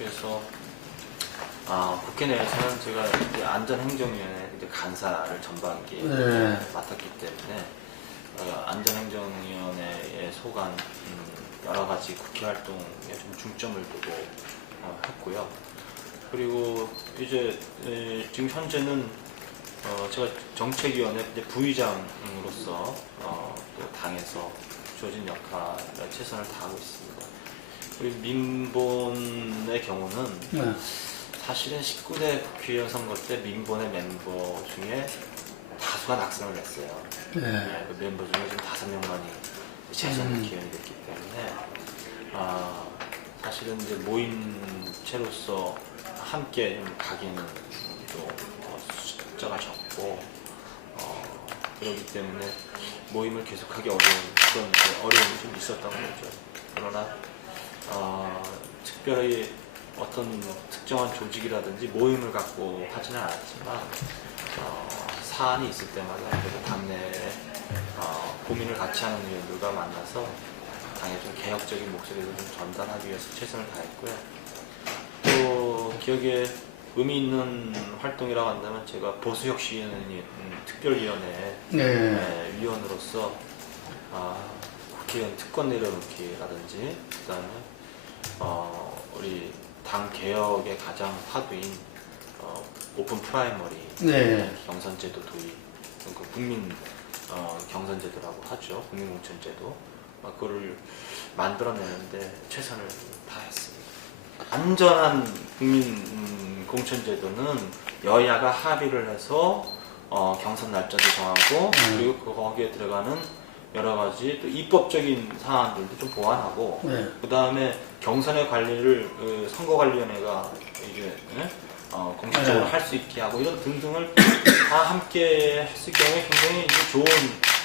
그래서 국회 내에서는 제가 이제 안전행정위원회 이제 간사를 전반기에 맡았기 때문에 안전행정위원회에 속한 여러 가지 국회 활동에 좀 중점을 두고 했고요. 그리고 이제 지금 현재는 제가 정책위원회 이제 부의장으로서 또 당에서 주어진 역할에 최선을 다하고 있습니다. 우리 민본의 경우는 사실은 19대 국회의원 선거 때 민본의 멤버 중에 다수가 낙선을 했어요. 그 멤버 중에 지금 5명만이 재선 국회의원이 됐기 때문에 사실은 이제 모임체로서 함께 좀 가기는 또 숫자가 적고 그렇기 때문에 모임을 계속하기 어려운 그런 어려움이 좀 있었던 거죠. 그러나 특별히 어떤 특정한 조직이라든지 모임을 갖고 하지는 않았지만 사안이 있을 때마다 그래도 당내에 고민을 같이 하는 의원들과 만나서 당의 좀 개혁적인 목소리를 좀 전달하기 위해서 최선을 다했고요. 또 기억에 의미 있는 활동이라고 한다면 제가 보수혁신 특별위원회 위원으로서 국회의원 특권 내려놓기라든지 그다음에 우리 당 개혁의 가장 화두인 오픈 프라이머리 경선제도 도입, 그 국민 경선제도라고 하죠. 국민공천제도 그거를 만들어내는데 최선을 다했습니다. 안전한 국민공천제도는 여야가 합의를 해서 경선 날짜도 정하고 그리고 거기에 들어가는 여러 가지 또 입법적인 사안들도 좀 보완하고 그 다음에 경선의 관리를 선거관리위원회가 이제 공식적으로 할 수 있게 하고 이런 등등을 다 함께 했을 경우에 굉장히 이제 좋은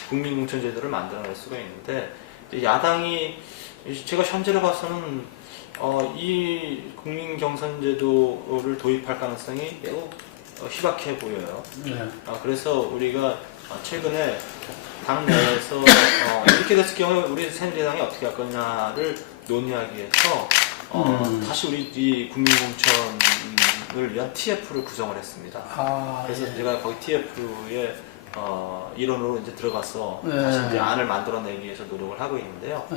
국민공천제도를 만들어낼 수가 있는데 야당이 제가 현재로 봐서는 이 국민경선제도를 도입할 가능성이 매우 희박해 보여요. 그래서 우리가 최근에 당 내에서 이렇게 됐을 경우에 우리 새누리당이 어떻게 할 거냐를 논의하기 위해서 다시 우리 이 국민공천을 위한 TF를 구성을 했습니다. 그래서 제가 거기 TF에 일원으로 이제 들어가서 다시 이제 안을 만들어내기 위해서 노력을 하고 있는데요.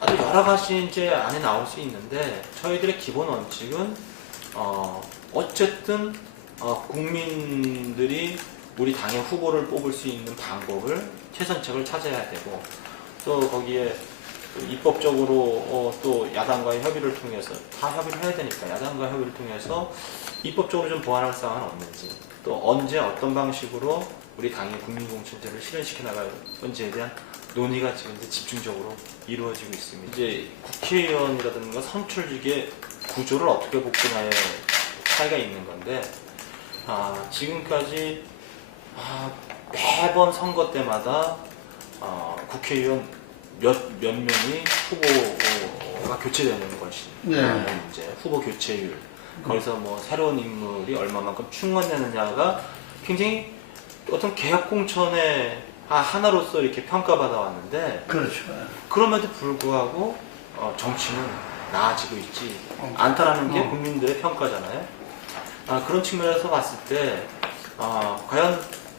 아주 여러 가지 이제 안에 나올 수 있는데 저희들의 기본 원칙은 어쨌든 국민들이 우리 당의 후보를 뽑을 수 있는 방법을 최선책을 찾아야 되고 또 거기에 입법적으로 또 야당과의 협의를 통해서 다 협의를 해야 되니까 야당과 협의를 통해서 입법적으로 좀 보완할 사항은 없는지 또 언제 어떤 방식으로 우리 당의 국민공천제를 실현시켜 나갈 건지에 대한 논의가 지금 집중적으로 이루어지고 있습니다. 이제 국회의원이라든가 선출직의 구조를 어떻게 바꾸냐의 차이가 있는 건데 지금까지 매번 선거 때마다 국회의원 몇 명이 후보가 교체되는 것이 문제, 후보 교체율 거기서 뭐 새로운 인물이 얼마만큼 충원되느냐가 굉장히 어떤 개혁 공천의 하나로서 이렇게 평가받아 왔는데 그럼에도 불구하고 정치는 나아지고 있지 않다라는 게 국민들의 평가잖아요. 그런 측면에서 봤을 때 과연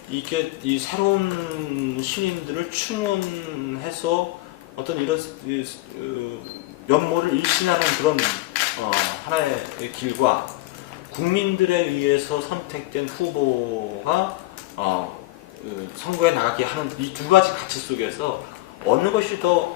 이게 이 새로운 신인들을 충원해서 어떤 이런 면모를 일신하는 그런 하나의 길과 국민들에 의해서 선택된 후보가 선거에 나가게 하는 이 두 가지 가치 속에서 어느 것이 더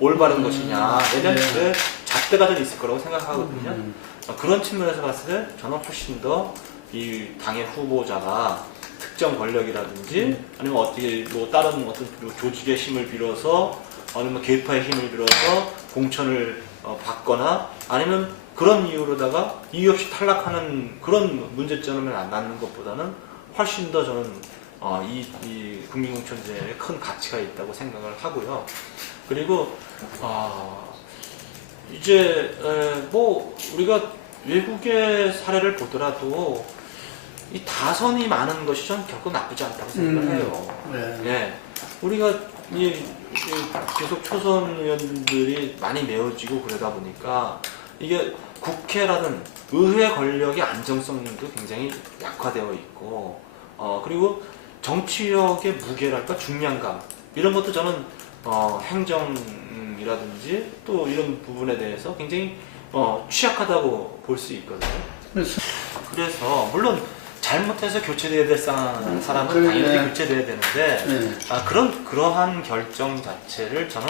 올바른 것이냐 내년에 잣대가 좀 있을 거라고 생각하거든요. 그런 측면에서 봤을 때 저는 훨씬 더 이 당의 후보자가 특정 권력이라든지 아니면 어떻게 뭐 다른 어떤 조직의 힘을 빌어서 아니면 계파의 힘을 빌어서 공천을 받거나 아니면 그런 이유로다가 이유 없이 탈락하는 그런 문제점을 안 낳는 것보다는 훨씬 더 저는 이 국민공천제에 큰 가치가 있다고 생각을 하고요. 그리고 이제 뭐 우리가 외국의 사례를 보더라도 이 다선이 많은 것이 전 결코 나쁘지 않다고 생각을 해요. 우리가 계속 초선 의원들이 많이 메워지고 그러다 보니까 이게 국회라든 의회 권력의 안정성도 굉장히 약화되어 있고, 그리고 정치력의 무게랄까 중량감 이런 것도 저는 행정이라든지 또 이런 부분에 대해서 굉장히 취약하다고 볼 수 있거든요. 그래서 물론 잘못해서 교체돼야 될 사람은 당연히 교체돼야 되는데 그러한 결정 자체를 저는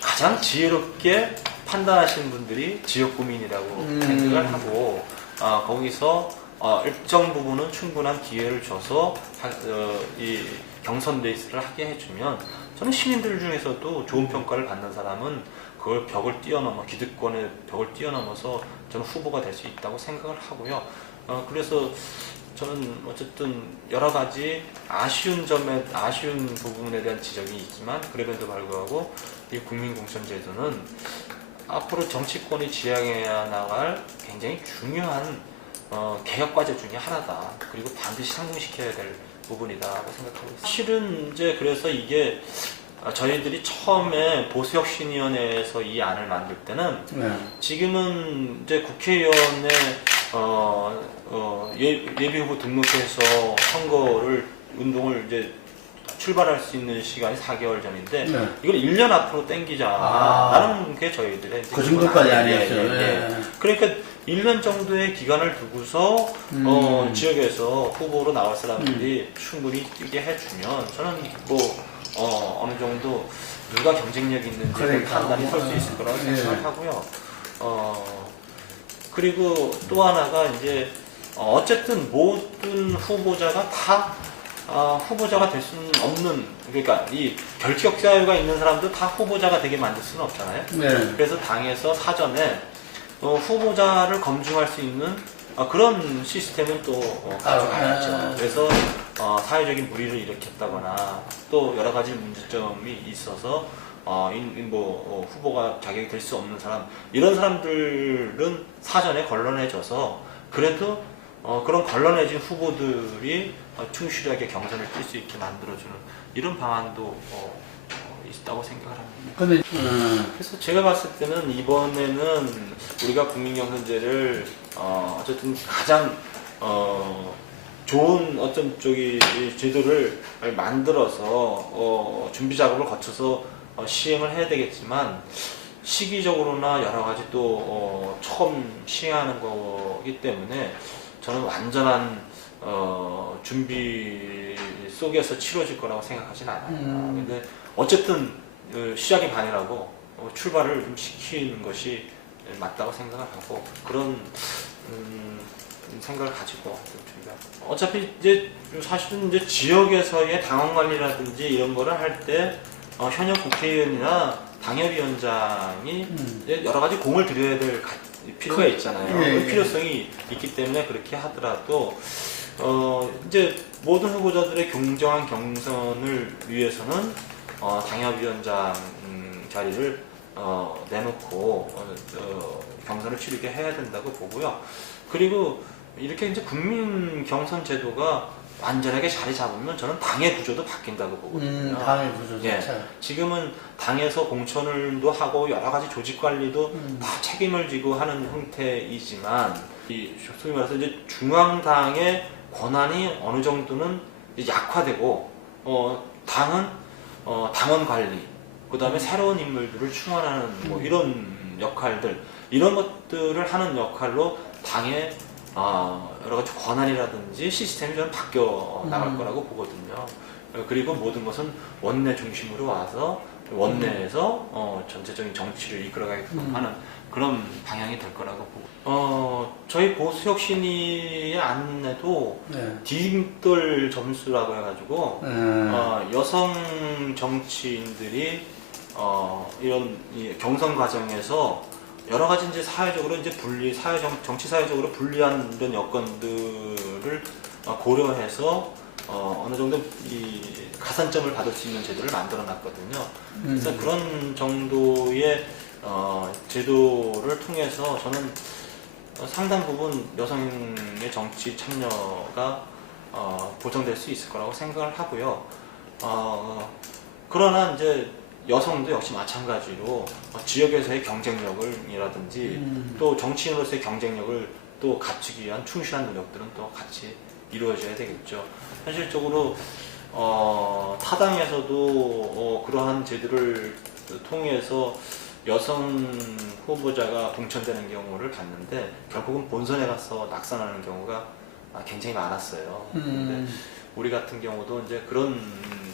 가장 지혜롭게 판단하시는 분들이 지역구민이라고 생각을 하고 거기서 일정 부분은 충분한 기회를 줘서 이 경선 레이스를 하게 해주면 저는 시민들 중에서도 좋은 평가를 받는 사람은 그걸 벽을 뛰어넘어 기득권의 벽을 뛰어넘어서 저는 후보가 될 수 있다고 생각을 하고요. 그래서 저는 어쨌든 여러 가지 아쉬운 부분에 대한 지적이 있지만 그럼에도 불구하고 이 국민공천제도는 앞으로 정치권이 지향해야 나갈 굉장히 중요한 개혁 과제 중에 하나다. 그리고 반드시 성공시켜야 될 부분이다고 생각하고 있습니다. 실은 이제 그래서 이게 저희들이 처음에 보수혁신위원회에서 이 안을 만들 때는 지금은 이제 국회의원의 예비후보 등록해서 운동을 이제 출발할 수 있는 시간이 4개월 전인데 이걸 1년 앞으로 당기자라는 게 저희들의 그 정도까지 아니었어요. 그러니까 1년 정도의 기간을 두고서 지역에서 후보로 나올 사람들이 충분히 뛰게 해주면 저는 어느 정도 누가 경쟁력이 있는지 판단이 설 수 있을 거라고 생각을 하고요. 그리고 또 하나가 이제 어쨌든 모든 후보자가 다 후보자가 될 수는 없는, 그러니까 이 결격 사유가 있는 사람도 다 후보자가 되게 만들 수는 없잖아요. 그래서 당에서 사전에 후보자를 검증할 수 있는 그런 시스템은 또 가져가야죠. 그래서 사회적인 물의를 일으켰다거나 또 여러 가지 문제점이 있어서 후보가 자격이 될 수 없는 사람, 이런 사람들은 사전에 걸러내줘서 그래도 그런 걸러내진 후보들이 충실하게 경선을 뛸 수 있게 만들어주는 이런 방안도 있다고 생각을 합니다. 그래서 제가 봤을 때는 이번에는 우리가 국민경선제를 어쨌든 가장 좋은 어떤 제도를 만들어서 준비 작업을 거쳐서 시행을 해야 되겠지만 시기적으로나 여러 가지 또 처음 시행하는 거기 때문에 저는 완전한 준비 속에서 치러질 거라고 생각하진 않아요. 근데 어쨌든 시작이 반이라고 출발을 좀 시키는 것이 맞다고 생각을 하고 그런 생각을 가지고 어차피 이제 사실은 이제 지역에서의 당원 관리라든지 이런 거를 할 때 현역 국회의원이나 당협위원장이 이제 여러 가지 공을 들여야 될 필요가 있잖아요. 그 필요성이 있기 때문에 그렇게 하더라도 이제 모든 후보자들의 공정한 경선을 위해서는 당협위원장 자리를 내놓고 경선을 치르게 해야 된다고 보고요. 그리고 이렇게 이제 국민 경선 제도가 완전하게 자리 잡으면 저는 당의 구조도 바뀐다고 보거든요. 당의 구조 자체. 지금은 당에서 공천을도 하고 여러 가지 조직 관리도 다 책임을 지고 하는 형태이지만 소위 말해서 이제 중앙당의 권한이 어느 정도는 약화되고 당은 당원 관리, 그다음에 새로운 인물들을 충원하는 이런 역할들, 이런 것들을 하는 역할로 당의 여러 가지 권한이라든지 시스템이 좀 바뀌어 나갈 거라고 보거든요. 그리고 모든 것은 원내 중심으로 와서 원내에서 전체적인 정치를 이끌어가게끔 하는 그런 방향이 될 거라고 보고 저희 보수혁신위의 안내도 디딤돌 점수라고 해가지고 여성 정치인들이 이런 경선 과정에서 여러 가지 이제 사회적으로 이제 정치 사회적으로 불리한 이런 여건들을 고려해서 어느 정도 이 가산점을 받을 수 있는 제도를 만들어 놨거든요. 그래서 그런 정도의 제도를 통해서 저는 상당 부분 여성의 정치 참여가 보장될 수 있을 거라고 생각을 하고요. 그러나 이제 여성도 역시 마찬가지로 지역에서의 경쟁력을이라든지 또 정치인으로서의 경쟁력을 또 갖추기 위한 충실한 노력들은 또 같이 이루어져야 되겠죠. 현실적으로 타당에서도 그러한 제도를 통해서 여성 후보자가 공천되는 경우를 봤는데 결국은 본선에 가서 낙선하는 경우가 굉장히 많았어요. 근데 우리 같은 경우도 이제 그런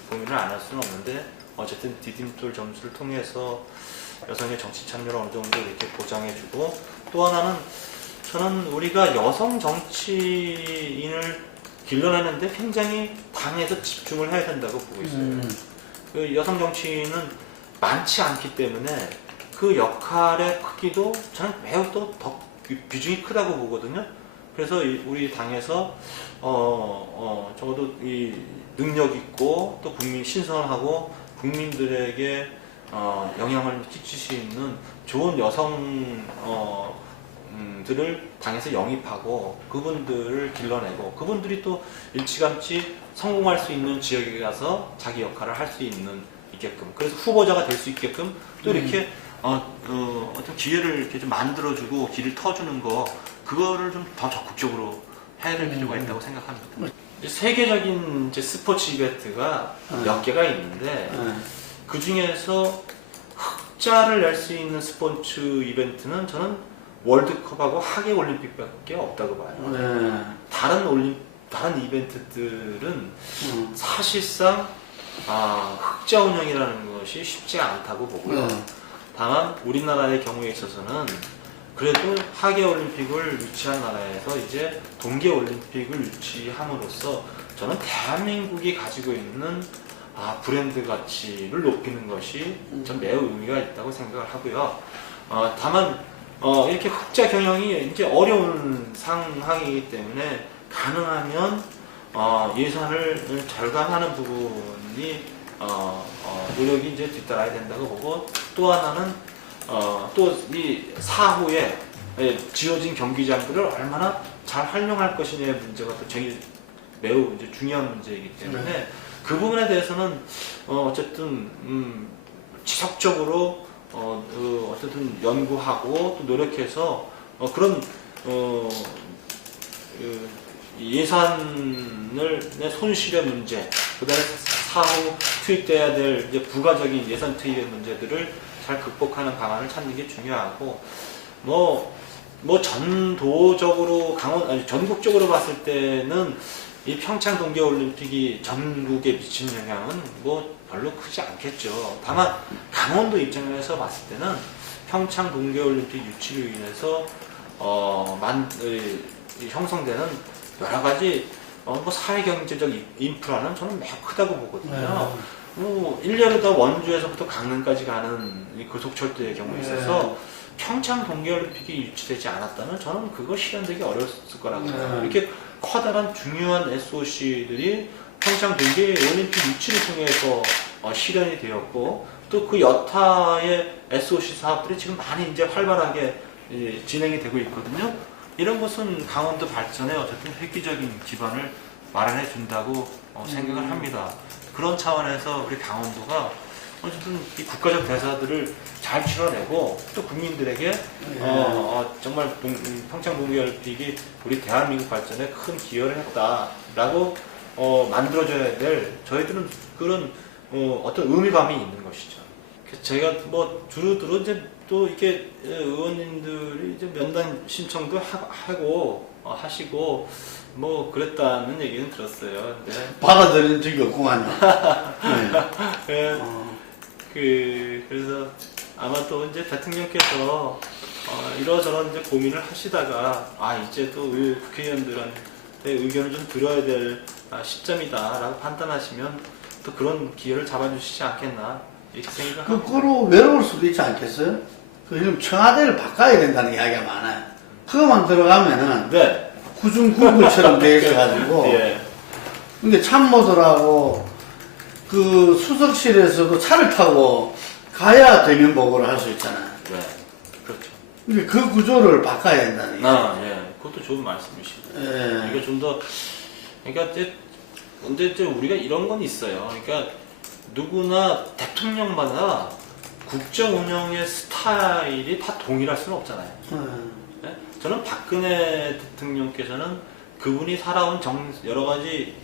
고민을 안 할 수는 없는데 어쨌든 디딤돌 점수를 통해서 여성의 정치 참여를 어느 정도 이렇게 보장해주고 또 하나는 저는 우리가 여성 정치인을 길러내는데 굉장히 당에서 집중을 해야 된다고 보고 있어요. 그 여성 정치인은 많지 않기 때문에 그 역할의 크기도 저는 매우 또 더 비중이 크다고 보거든요. 그래서 우리 당에서 적어도 이 능력 있고 또 국민 신선하고 국민들에게 영향을 끼칠 수 있는 좋은 여성들을 당에서 영입하고 그분들을 길러내고 그분들이 또 일찌감치 성공할 수 있는 지역에 가서 자기 역할을 할 수 있게끔 그래서 후보자가 될 수 있게끔 또 이렇게 어떤 기회를 이렇게 좀 만들어주고 길을 터주는 거 그거를 좀 더 적극적으로 해야 될 필요가 있다고 생각합니다. 이제 세계적인 이제 스포츠 이벤트가 몇 개가 있는데 그 중에서 흑자를 낼 수 있는 스포츠 이벤트는 저는 월드컵하고 하계 올림픽밖에 없다고 봐요. 다른 이벤트들은 사실상 흑자 운영이라는 것이 쉽지 않다고 보고요. 다만 우리나라의 경우에 있어서는 그래도 하계 올림픽을 유치한 나라에서 이제 동계 올림픽을 유치함으로써 저는 대한민국이 가지고 있는 브랜드 가치를 높이는 것이 전 매우 의미가 있다고 생각을 하고요. 다만 이렇게 흑자 경영이 이제 어려운 상황이기 때문에 가능하면 예산을 절감하는 부분이 노력이 이제 뒤따라야 된다고 보고 또 하나는 또 이 사후에 지어진 경기장들을 얼마나 잘 활용할 것이냐의 문제가 또 매우 이제 중요한 문제이기 때문에 그 부분에 대해서는 어쨌든 지속적으로 어쨌든 연구하고 또 노력해서 그런 예산을 손실의 문제, 그다음에 사후 투입돼야 될 이제 부가적인 예산 투입의 문제들을 잘 극복하는 방안을 찾는 게 중요하고 전도적으로 전국적으로 봤을 때는 이 평창 동계올림픽이 전국에 미치는 영향은 별로 크지 않겠죠. 다만 강원도 입장에서 봤을 때는 평창 동계올림픽 유치로 인해서 형성되는 여러 가지 사회경제적 인프라는 저는 매우 크다고 보거든요. 1년에다 원주에서부터 강릉까지 가는 이 고속철도의 경우에 있어서 평창 동계올림픽이 유치되지 않았다면 저는 그거 실현되기 어려웠을 거라고 생각해요. 이렇게 커다란 중요한 SOC들이 평창 동계올림픽 유치를 통해서 실현이 되었고 또 그 여타의 SOC 사업들이 지금 많이 이제 활발하게 진행이 되고 있거든요. 이런 것은 강원도 발전에 어쨌든 획기적인 기반을 마련해 준다고 생각을 합니다. 그런 차원에서 우리 강원도가 어쨌든 이 국가적 대사들을 잘 치러내고 또 국민들에게 정말 평창 동계올림픽이 우리 대한민국 발전에 큰 기여를 했다라고 만들어줘야 될 저희들은 그런 어떤 의미감이 있는 것이죠. 그래서 저희가 주로 이제 또 이렇게 의원님들이 이제 면담 신청도 하시고 그랬다는 얘기는 들었어요. 근데 받아들인 적이 없구만요. 그래서 아마 또 이제 대통령께서 이러저런 이제 고민을 하시다가 이제 또 국회의원들한테 의견을 좀 들어야 될 시점이다라고 판단하시면 또 그런 기회를 잡아주시지 않겠나 이렇게 생각합니다. 거꾸로 외로울 수도 있지 않겠어요? 요즘 청와대를 바꿔야 된다는 이야기가 많아요. 그거만 들어가면은 구중구구처럼 돼 있어가지고 근데 참모들하고 그 수석실에서도 차를 타고 가야 대면 보고를 할 수 있잖아요. 네, 그렇죠. 근데 그 구조를 바꿔야 된다는 얘기예요. 그것도 좋은 말씀이시죠. 예. 이게 좀 더, 그러니까 근데 이제 우리가 이런 건 있어요. 그러니까 누구나 대통령마다 국정 운영의 스타일이 다 동일할 수는 없잖아요. 네? 저는 박근혜 대통령께서는 그분이 살아온 여러 가지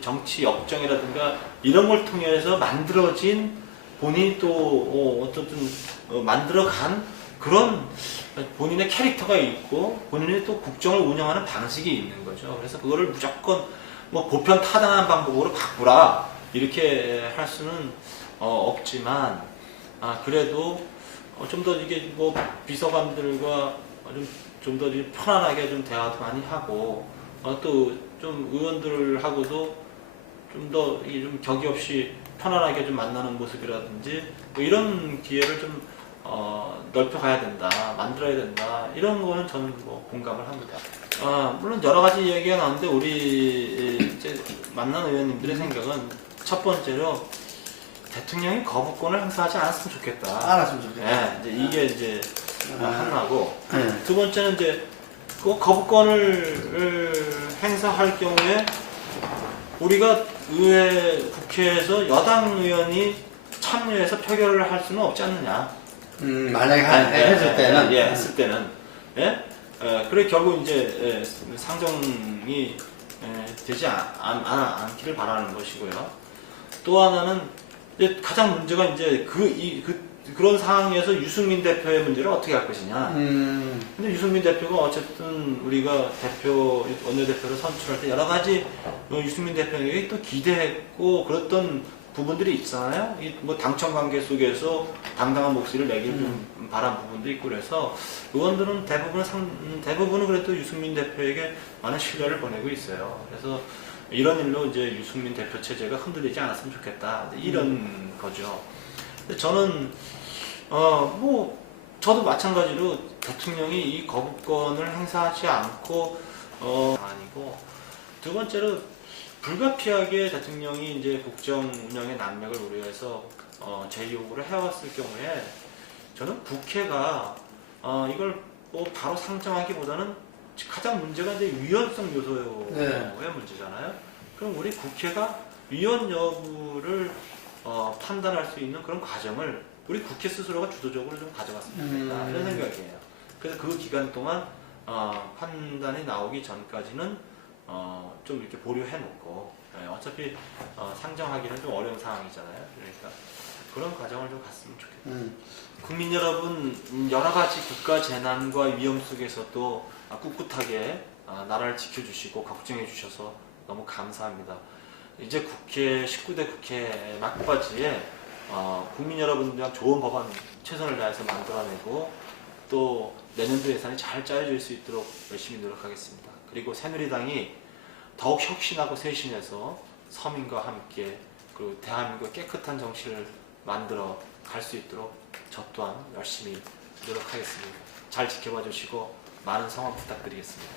정치 역정이라든가 이런 걸 통해서 만들어진 본인이 또 어쨌든 만들어간 그런 본인의 캐릭터가 있고 본인이 또 국정을 운영하는 방식이 있는 거죠. 그래서 그거를 무조건 뭐 보편 타당한 방법으로 바꾸라 이렇게 할 수는 없지만 그래도 좀 더 이게 뭐 비서관들과 좀 더 편안하게 좀 대화도 많이 하고 또 좀 의원들하고도 좀 더 좀 격이 없이 편안하게 좀 만나는 모습이라든지 뭐 이런 기회를 좀 넓혀가야 된다, 만들어야 된다 이런 거는 저는 뭐 공감을 합니다. 물론 여러 가지 얘기가 나오는데 우리 이제 만난 의원님들의 생각은 첫 번째로 대통령이 거부권을 행사하지 않았으면 좋겠다. 알았으면 좋겠다. 네, 이제 이게 이제 하나고 두 번째는 이제 그 거부권을 행사할 경우에 우리가 의회 국회에서 여당 의원이 참여해서 표결을 할 수는 없지 않느냐. 만약에 했을 때는 했을 때는 그래 결국 이제 상정이 되지 않기를 바라는 것이고요. 또 하나는 이제 가장 문제가 이제 그런 상황에서 유승민 대표의 문제를 어떻게 할 것이냐. 근데 유승민 대표가 어쨌든 우리가 원내대표를 선출할 때 여러 가지 유승민 대표에게 또 기대했고 그랬던 부분들이 있잖아요. 뭐 당청 관계 속에서 당당한 목소리를 내길 좀 바란 부분도 있고 그래서 의원들은 대부분은 그래도 유승민 대표에게 많은 신뢰를 보내고 있어요. 그래서 이런 일로 이제 유승민 대표 체제가 흔들리지 않았으면 좋겠다. 이런 거죠. 근데 저는 뭐 저도 마찬가지로 대통령이 이 거부권을 행사하지 않고 아니고 두 번째로 불가피하게 대통령이 이제 국정 운영의 난맥을 우려해서 재요구를 해왔을 경우에 저는 국회가 이걸 뭐 바로 상정하기보다는 가장 문제가 이제 위헌성 요소의 문제잖아요. 그럼 우리 국회가 위헌 여부를 판단할 수 있는 그런 과정을 우리 국회 스스로가 주도적으로 좀 가져갔으면 좋겠다 이런 생각이에요. 그래서 그 기간 동안 판단이 나오기 전까지는 좀 이렇게 보류해놓고 어차피 상정하기는 좀 어려운 상황이잖아요. 그러니까 그런 과정을 좀 갔으면 좋겠다. 국민 여러분 여러 가지 국가 재난과 위험 속에서도 꿋꿋하게 나라를 지켜주시고 걱정해 주셔서 너무 감사합니다. 이제 19대 국회 막바지에 국민 여러분들과 좋은 법안 최선을 다해서 만들어내고 또 내년도 예산이 잘 짜여질 수 있도록 열심히 노력하겠습니다. 그리고 새누리당이 더욱 혁신하고 쇄신해서 서민과 함께 그리고 대한민국의 깨끗한 정치를 만들어 갈 수 있도록 저 또한 열심히 노력하겠습니다. 잘 지켜봐 주시고 많은 성원 부탁드리겠습니다.